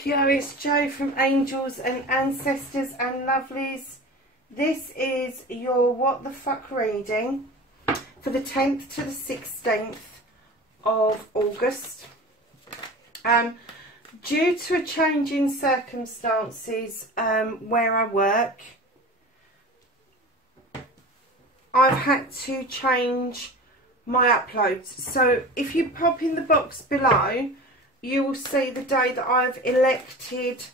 Scorpio, it's Jo from Angels and Ancestors and Lovelies. This is your What the Fuck reading for the 10th to the 16th of August. Due to a change in circumstances where I work, I've had to change my uploads. So if you pop in the box below, you will see the day that I've elected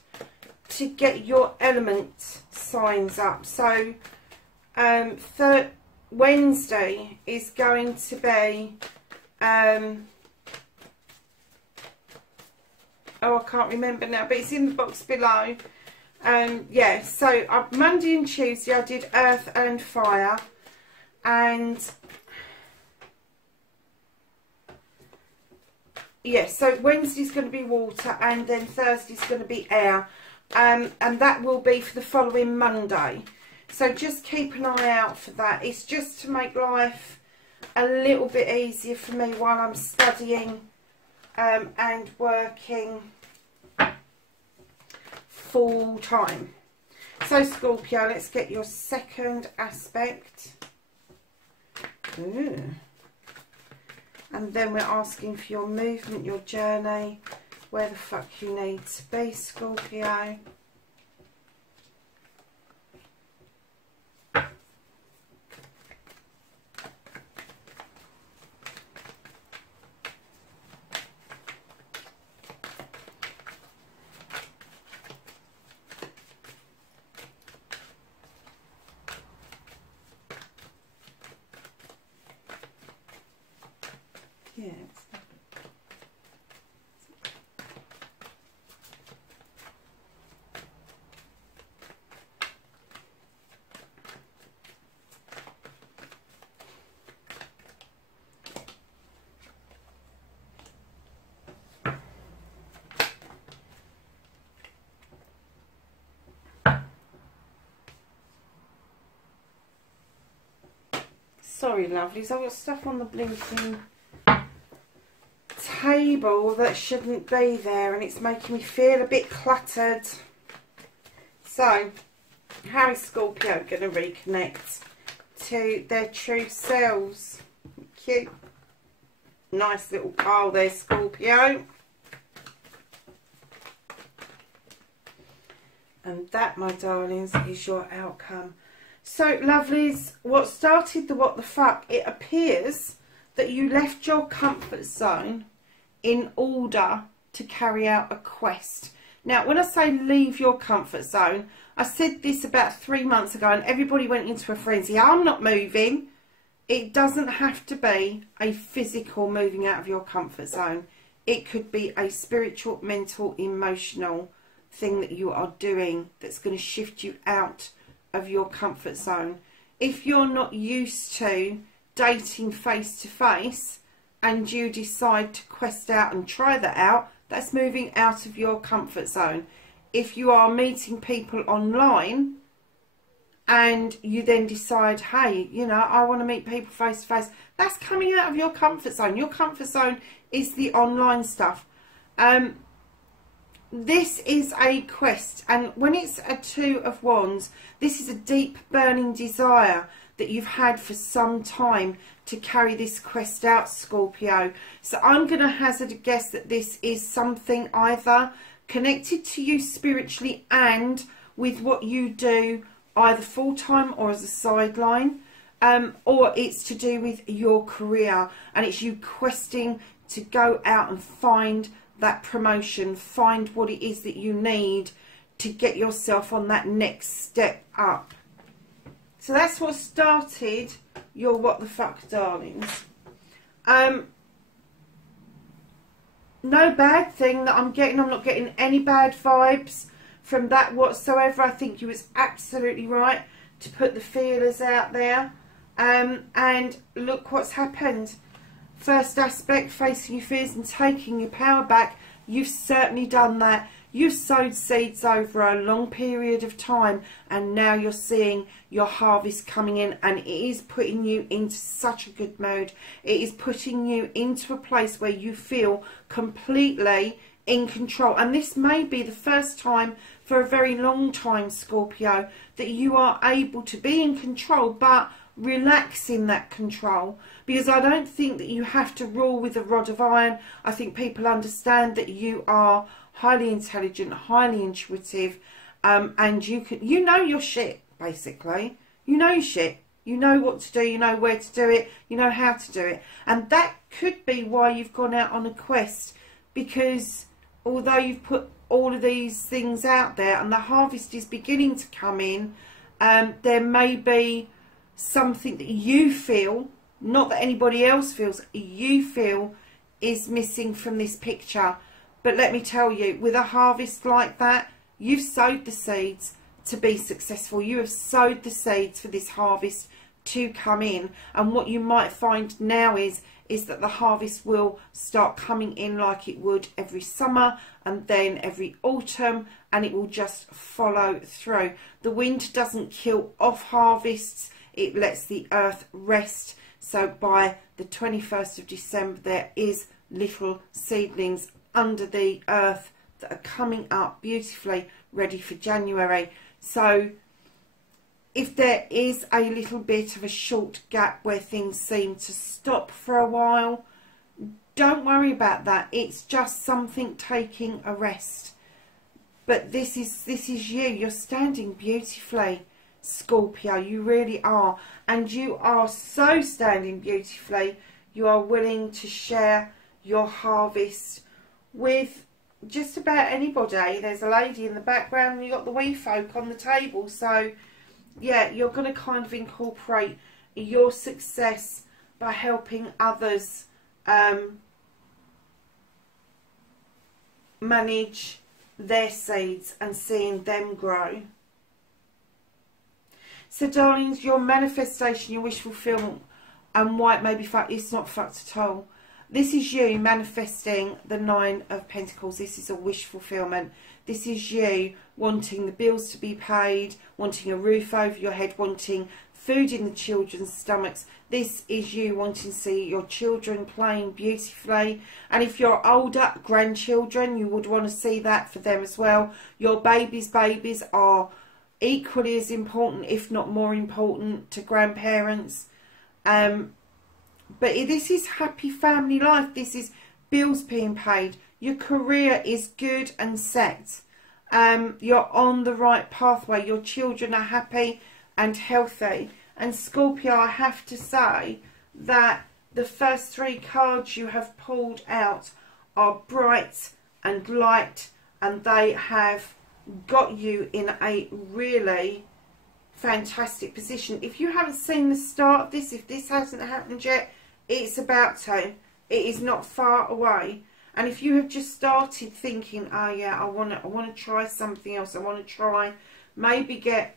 to get your element signs up. So Wednesday is going to be oh, I can't remember now, but it's in the box below. Yeah, so Monday and Tuesday I did Earth and Fire, and yeah, so Wednesday's going to be water, and then Thursday's going to be air, and that will be for the following Monday. So just keep an eye out for that. It's just to make life a little bit easier for me while I'm studying and working full time. So Scorpio, let's get your second aspect. Ooh. And then we're asking for your movement, your journey, where the fuck you need to be, Scorpio. Yeah. Sorry, lovelies, I've got stuff on the blinking table that shouldn't be there, and it's making me feel a bit cluttered. So, how is Scorpio going to reconnect to their true selves? Cute. Nice little pile there, Scorpio. And that, my darlings, is your outcome. So, lovelies, what started the what the fuck, it appears that you left your comfort zone in order to carry out a quest. Now, when I say leave your comfort zone, I said this about 3 months ago and everybody went into a frenzy. I'm not moving. It doesn't have to be a physical moving out of your comfort zone. It could be a spiritual, mental, emotional thing that you are doing that's going to shift you out of your comfort zone. If you're not used to dating face to face and you decide to quest out and try that out, that's moving out of your comfort zone. If you are meeting people online and you then decide, hey, you know, I want to meet people face to face, that's coming out of your comfort zone. Your comfort zone is the online stuff. This is a quest, and when it's a Two of Wands, this is a deep burning desire that you've had for some time to carry this quest out, Scorpio. So I'm going to hazard a guess that this is something either connected to you spiritually and with what you do either full-time or as a sideline, or it's to do with your career, and it's you questing to go out and find that promotion, find what it is that you need to get yourself on that next step up. So that's what started your what the fuck, darlings. No bad thing that I'm getting. I'm not getting any bad vibes from that whatsoever. I think you was absolutely right to put the feelers out there. And look what's happened. First aspect, facing your fears and taking your power back. You've certainly done that. You've sowed seeds over a long period of time, and now you're seeing your harvest coming in, and it is putting you into such a good mood. It is putting you into a place where you feel completely in control. And this may be the first time for a very long time, Scorpio, that you are able to be in control, but relaxing that control, because I don't think that you have to rule with a rod of iron. I think people understand that you are highly intelligent, highly intuitive, and you know your shit, basically. You know your shit. You know what to do, you know where to do it, you know how to do it. And that could be why you've gone out on a quest, because although you've put all of these things out there and the harvest is beginning to come in, there may be something that you feel, not that anybody else feels, you feel is missing from this picture. But let me tell you, with a harvest like that, you've sowed the seeds to be successful. You have sowed the seeds for this harvest to come in, and what you might find now is that the harvest will start coming in like it would every summer and then every autumn, and it will just follow through. The wind doesn't kill off harvests, it lets the earth rest. So by the 21st of December there is little seedlings under the earth that are coming up beautifully, ready for January. So if there is a little bit of a short gap where things seem to stop for a while, don't worry about that. It's just something taking a rest. But this is you. You're standing beautifully, Scorpio. You really are. And you are so standing beautifully. You are willing to share your harvest with just about anybody. There's a lady in the background and you've got the wee folk on the table. So yeah, you're going to kind of incorporate your success by helping others manage their seeds and seeing them grow. So darlings, your manifestation, your wish fulfillment, and why it may be fucked, it's not fucked at all. This is you manifesting the 9 of Pentacles. This is a wish fulfillment. This is you wanting the bills to be paid, wanting a roof over your head, wanting food in the children's stomachs. This is you wanting to see your children playing beautifully. And if you're older, grandchildren, you would want to see that for them as well. Your babies are equally as important, if not more important, to grandparents. But this is happy family life. This is bills being paid. Your career is good and set. You're on the right pathway. Your children are happy and healthy. And Scorpio, I have to say that the first 3 cards you have pulled out are bright and light, and they have got you in a really fantastic position. If you haven't seen the start of this, if this hasn't happened yet, it's about to. It is not far away. And if you have just started thinking, oh yeah, I want to try something else, I want to try, maybe get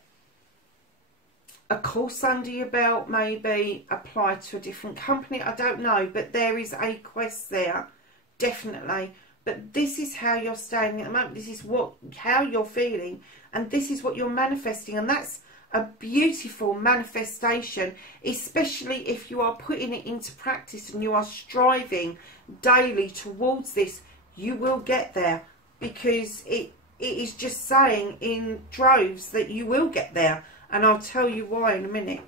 a course under your belt, maybe apply to a different company, I don't know, but there is a quest there, definitely. But this is how you're standing at the moment. This is how you're feeling, and this is what you're manifesting, and that's a beautiful manifestation, especially if you are putting it into practice and you are striving daily towards this. You will get there, because it is just saying in droves that you will get there, and I'll tell you why in a minute.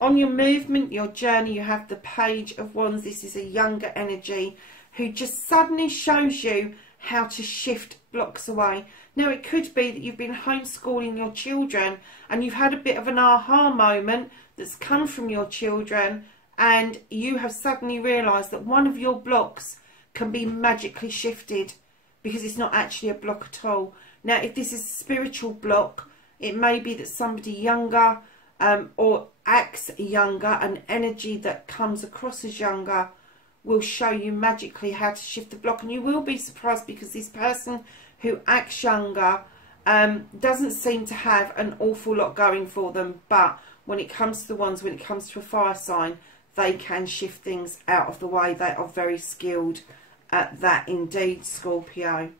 On your movement, your journey, you have the Page of Wands. This is a younger energy who just suddenly shows you how to shift blocks away. Now, it could be that you've been homeschooling your children and you've had a bit of an aha moment that's come from your children, and you have suddenly realised that one of your blocks can be magically shifted because it's not actually a block at all. Now, if this is a spiritual block, it may be that somebody younger or acts younger, an energy that comes across as younger, will show you magically how to shift the block. And you will be surprised, because this person who acts younger doesn't seem to have an awful lot going for them, but when it comes to the ones, when it comes to a fire sign, they can shift things out of the way. They are very skilled at that indeed, Scorpio.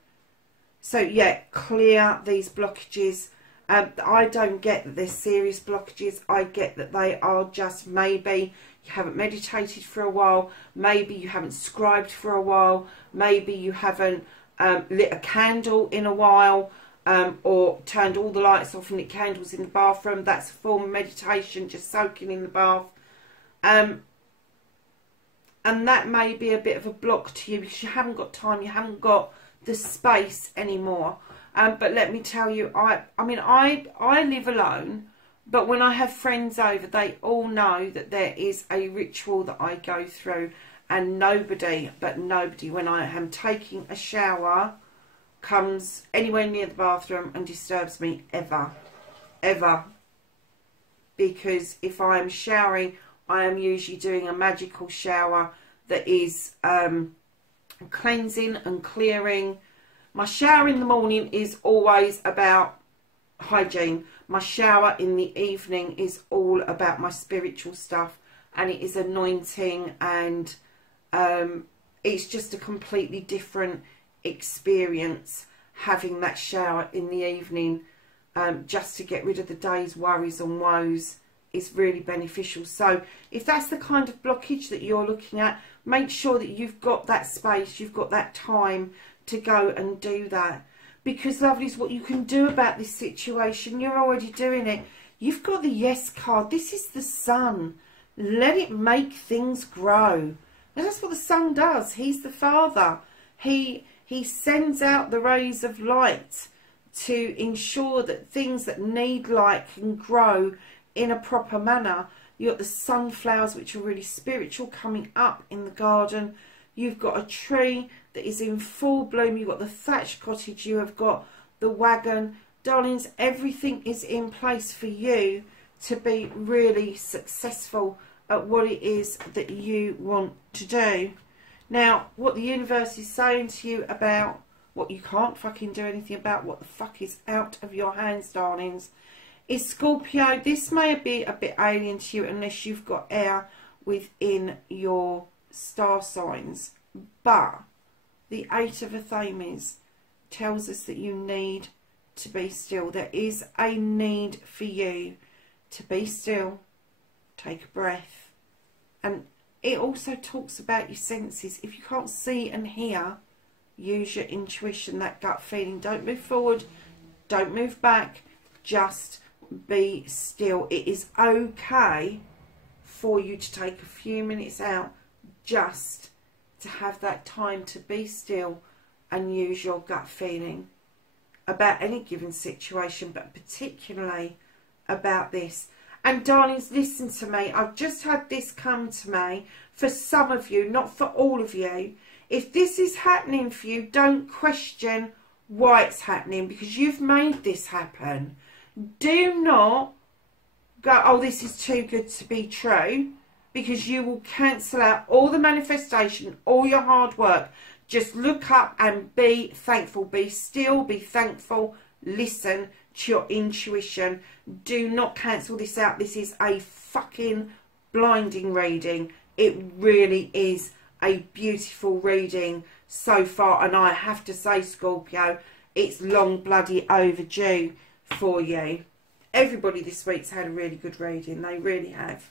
So yeah, clear these blockages. I don't get that they're serious blockages. I get that they are just, maybe you haven't meditated for a while, maybe you haven't scribed for a while, maybe you haven't lit a candle in a while, or turned all the lights off and lit candles in the bathroom. That's a form of meditation, just soaking in the bath. And that may be a bit of a block to you because you haven't got time, you haven't got the space anymore. But let me tell you, I mean, I live alone, but when I have friends over, they all know that there is a ritual that I go through, and nobody, when I am taking a shower, comes anywhere near the bathroom and disturbs me ever. Because if I am showering, I am usually doing a magical shower that is cleansing and clearing. My shower in the morning is always about hygiene. My shower in the evening is all about my spiritual stuff, and it is anointing, and it's just a completely different experience having that shower in the evening, just to get rid of the day's worries and woes. Is really beneficial. So if that's the kind of blockage that you're looking at, make sure that you've got that space, you've got that time to go and do that. Because, lovelies, what you can do about this situation, you're already doing it. You've got the Yes card. This is the Sun. Let it make things grow. And that's what the Sun does. He's the Father. He sends out the rays of light to ensure that things that need light can grow in a proper manner. You've got the sunflowers, which are really spiritual, coming up in the garden. You've got a tree that is in full bloom. You've got the thatched cottage. You have got the wagon. Darlings, everything is in place for you to be really successful at what it is that you want to do. Now, what the universe is saying to you about what you can't fucking do anything about, what the fuck is out of your hands, darlings, is Scorpio. This may be a bit alien to you unless you've got air within your star signs, but the Eight of Athames tells us that you need to be still. There is a need for you to be still, take a breath, and it also talks about your senses. If you can't see and hear, use your intuition, that gut feeling. Don't move forward, don't move back, just be still. It is okay for you to take a few minutes out just to have that time to be still and use your gut feeling about any given situation, but particularly about this. And darlings, listen to me. I've just had this come to me for some of you, not for all of you. If this is happening for you, don't question why it's happening, because you've made this happen. Do not go, oh, this is too good to be true, because you will cancel out all the manifestation, all your hard work. Just look up and be thankful. Be still, be thankful. Listen to your intuition. Do not cancel this out. This is a fucking blinding reading. It really is a beautiful reading so far. And I have to say, Scorpio, it's long bloody overdue for you. Everybody this week's had a really good reading. They really have.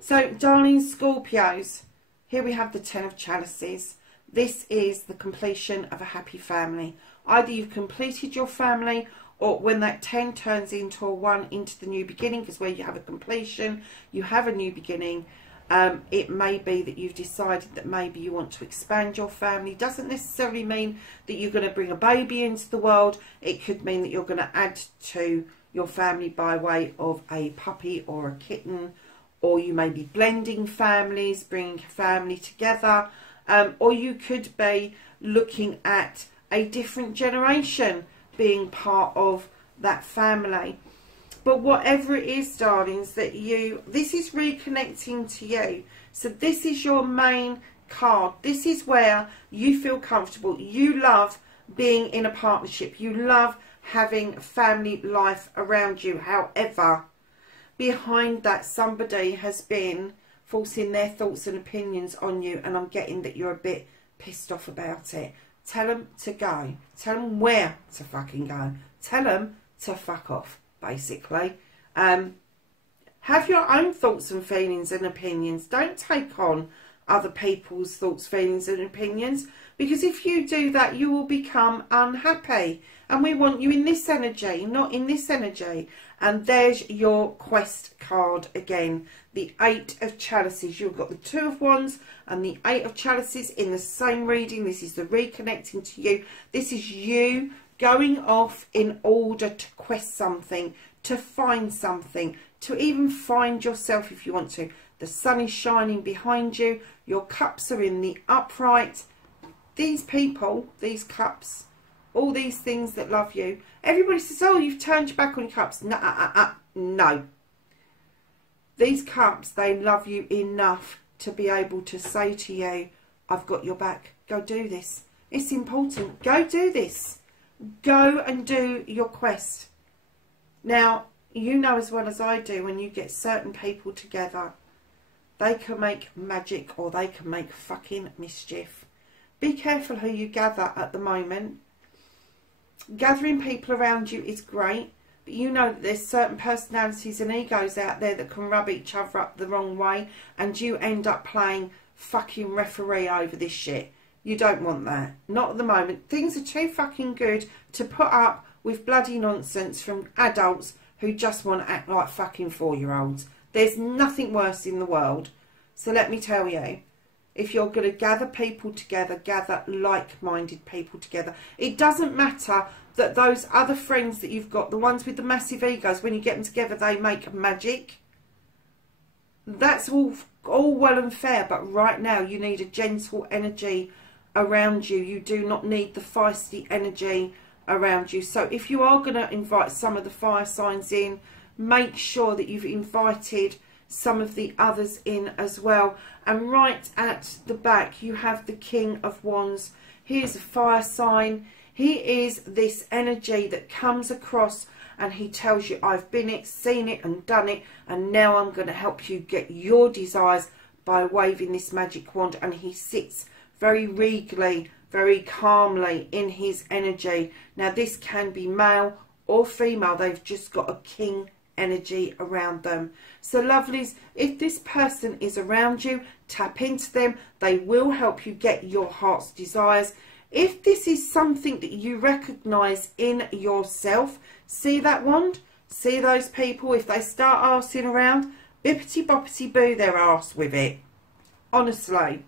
So, darling Scorpios, here we have the Ten of Chalices. This is the completion of a happy family. Either you've completed your family, or when that 10 turns into a 1, into the new beginning, because where you have a completion, you have a new beginning. It may be that you've decided that maybe you want to expand your family. Doesn't necessarily mean that you're going to bring a baby into the world. It could mean that you're going to add to your family by way of a puppy or a kitten, or you may be blending families, bringing family together, or you could be looking at a different generation being part of that family. But whatever it is, darlings, that this is reconnecting to you. So this is your main card. This is where you feel comfortable. You love being in a partnership. You love having family life around you. However, behind that, somebody has been forcing their thoughts and opinions on you, and I'm getting that you're a bit pissed off about it. Tell them to go. Tell them where to fucking go. Tell them to fuck off, basically. Have your own thoughts and feelings and opinions. Don't take on other people's thoughts, feelings and opinions, because if you do that, you will become unhappy. And we want you in this energy, not in this energy. And there's your quest card again, the 8 of Chalices. You've got the 2 of Wands and the 8 of Chalices in the same reading. This is the reconnecting to you. This is you going off in order to quest something, to find something, to even find yourself if you want to. The sun is shining behind you. Your cups are in the upright. These people, these cups, all these things that love you. Everybody says, oh, you've turned your back on your cups. No. These cups, they love you enough to be able to say to you, I've got your back. Go do this. It's important. Go do this. Go and do your quest. Now, you know as well as I do, when you get certain people together, they can make magic or they can make fucking mischief. Be careful who you gather at the moment. Gathering people around you is great, but you know that there's certain personalities and egos out there that can rub each other up the wrong way, and you end up playing fucking referee over this shit. You don't want that. Not at the moment. Things are too fucking good to put up with bloody nonsense from adults who just want to act like fucking 4-year-olds. There's nothing worse in the world. So let me tell you, if you're going to gather people together, gather like-minded people together. It doesn't matter that those other friends that you've got, the ones with the massive egos, when you get them together, they make magic. That's all well and fair, but right now you need a gentle energy around you. You do not need the feisty energy around you. So if you are going to invite some of the fire signs in, make sure that you've invited some of the others in as well. And right at the back you have the King of Wands. He is a fire sign. He is this energy that comes across and he tells you, I've been it, seen it and done it, and now I'm going to help you get your desires by waving this magic wand. And he sits very regally, very calmly in his energy. Now this can be male or female. They've just got a king energy around them. So lovelies, if this person is around you, tap into them. They will help you get your heart's desires. If this is something that you recognise in yourself, see that wand? See those people? If they start arsing around, bippity boppity boo their arse with it. Honestly.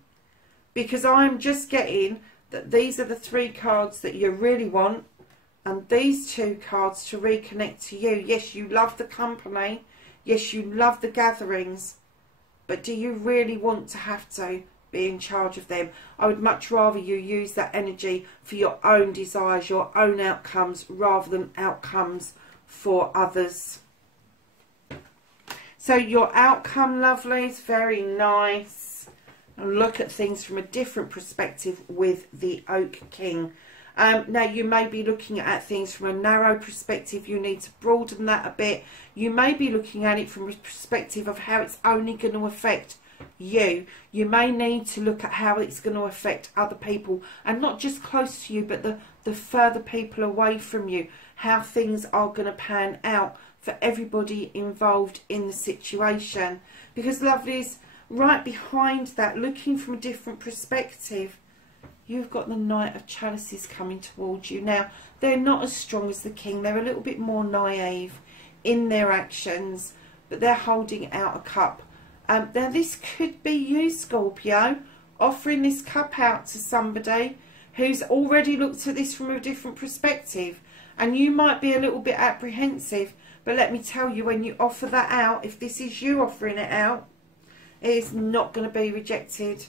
Because I'm just getting that these are the 3 cards that you really want. And these 2 cards to reconnect to you. Yes, you love the company. Yes, you love the gatherings. But do you really want to have to be in charge of them? I would much rather you use that energy for your own desires, your own outcomes, rather than outcomes for others. So your outcome, lovelies, very nice. And look at things from a different perspective with the Oak King. Now you may be looking at things from a narrow perspective. You need to broaden that a bit. You may be looking at it from a perspective of how it's only going to affect you. You may need to look at how it's going to affect other people, and not just close to you, but the further people away from you. How things are going to pan out for everybody involved in the situation. Because lovelies, right behind that, looking from a different perspective, you've got the Knight of Chalices coming towards you. Now, they're not as strong as the King. They're a little bit more naive in their actions, but they're holding out a cup. Now, this could be you, Scorpio, offering this cup out to somebody who's already looked at this from a different perspective. And you might be a little bit apprehensive, but let me tell you, when you offer that out, if this is you offering it out, it is not going to be rejected.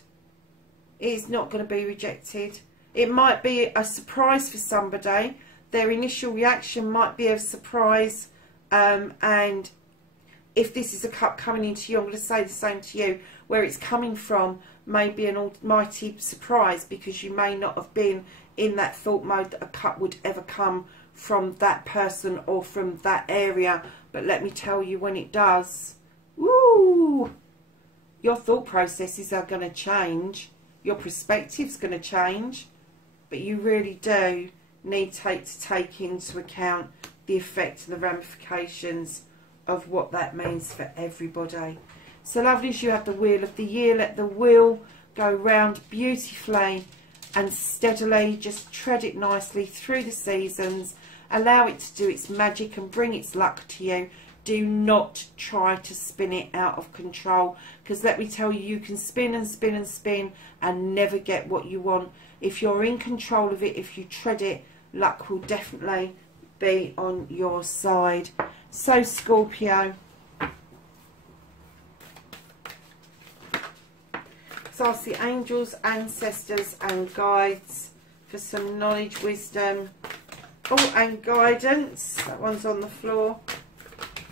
It's not going to be rejected. It might be a surprise for somebody. Their initial reaction might be a surprise. And if this is a cup coming into you, I'm going to say the same to you. Where it's coming from may be an almighty surprise, because you may not have been in that thought mode that a cup would ever come from that person or from that area. But let me tell you, when it does, woo, your thought processes are going to change. Your perspective's going to change, but you really do need to take into account the effect and the ramifications of what that means for everybody. So lovelies, you have the Wheel of the Year. Let the wheel go round beautifully and steadily. Just tread it nicely through the seasons. Allow it to do its magic and bring its luck to you. Do not try to spin it out of control, because let me tell you, you can spin and spin and spin and never get what you want. If you're in control of it, if you tread it, luck will definitely be on your side. So Scorpio, so ask the angels, ancestors and guides for some knowledge, wisdom, and guidance. That one's on the floor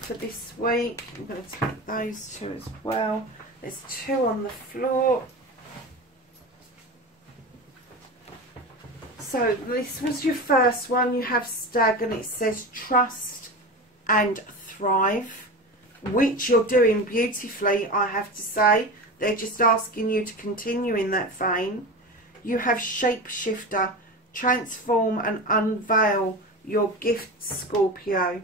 for this week. I'm going to take those two as well. There's two on the floor. So this was your first one. You have Stag, and it says trust and thrive, which you're doing beautifully, I have to say. They're just asking you to continue in that vein. You have Shapeshifter, transform and unveil your gifts, Scorpio.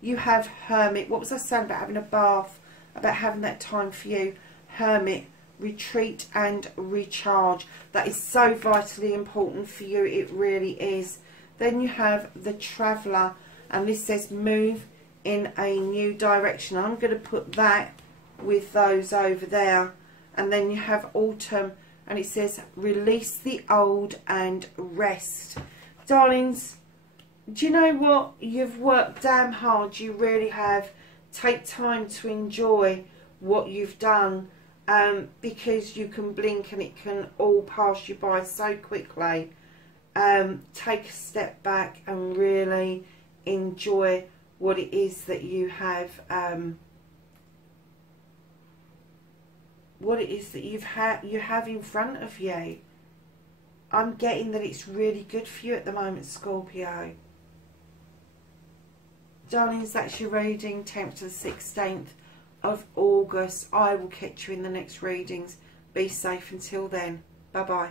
You have Hermit. What was I saying about having a bath, about having that time for you? Hermit, retreat and recharge. That is so vitally important for you. It really is. Then you have the Traveller, and this says move in a new direction. I'm going to put that with those over there. And then you have Autumn, and it says release the old and rest. Darlings, do you know what? You've worked damn hard. You really have. Take time to enjoy what you've done, because you can blink and it can all pass you by so quickly. Take a step back and really enjoy what it is that you have, you have in front of you. I'm getting that it's really good for you at the moment, Scorpio. Darlings, that's your reading, 10th to the 16th of August. I will catch you in the next readings. Be safe until then. Bye-bye.